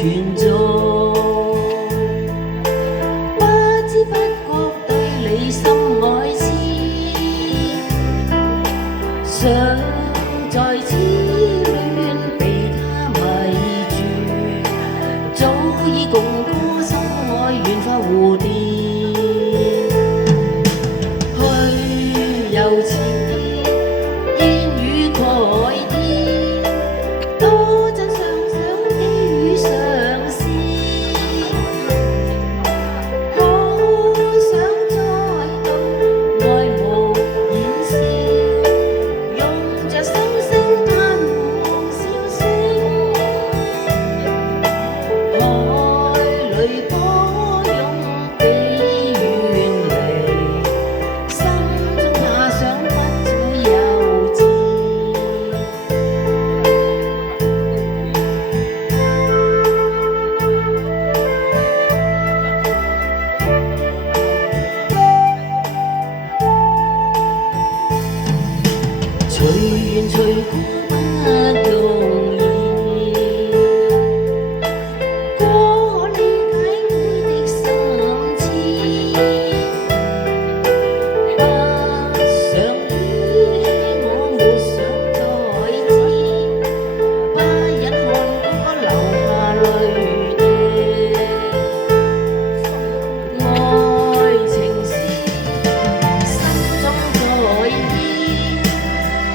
存在，不知不覺對你心愛痴，想在痴戀被他迷住，早已共歌心愛緣化蝴蝶，去又似煙雨蓋天，多真相想寄予相思，可想再度愛無言笑，用着心聲盼望笑聲，海裏波湧比遠離，心中怕想不再幼稚。隨緣隨歌不容易，歌可理解你的心痴，不想依稀我沒想再知，不忍看歌流下淚滴，愛情是心中在意，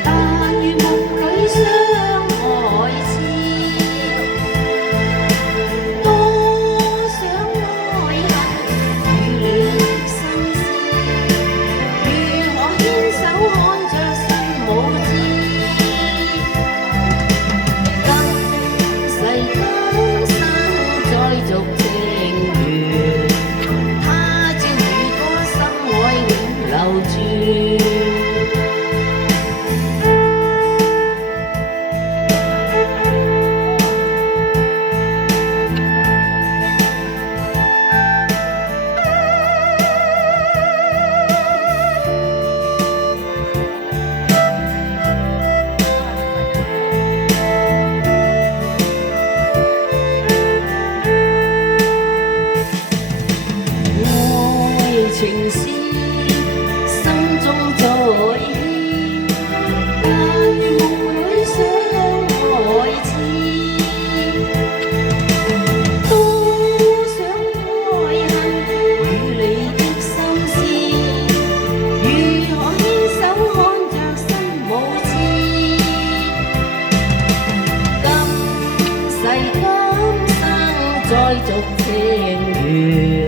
但願夢裏相愛痴，多想愛恨與你的心思，如何牽手看着心無知，今世今生再續情緣，他朝如歌心愛永留住。愛情是心中在意，但願夢裏相愛痴，多想愛恨與你的心思，如何牽手看着心無知，今世今生再續情緣。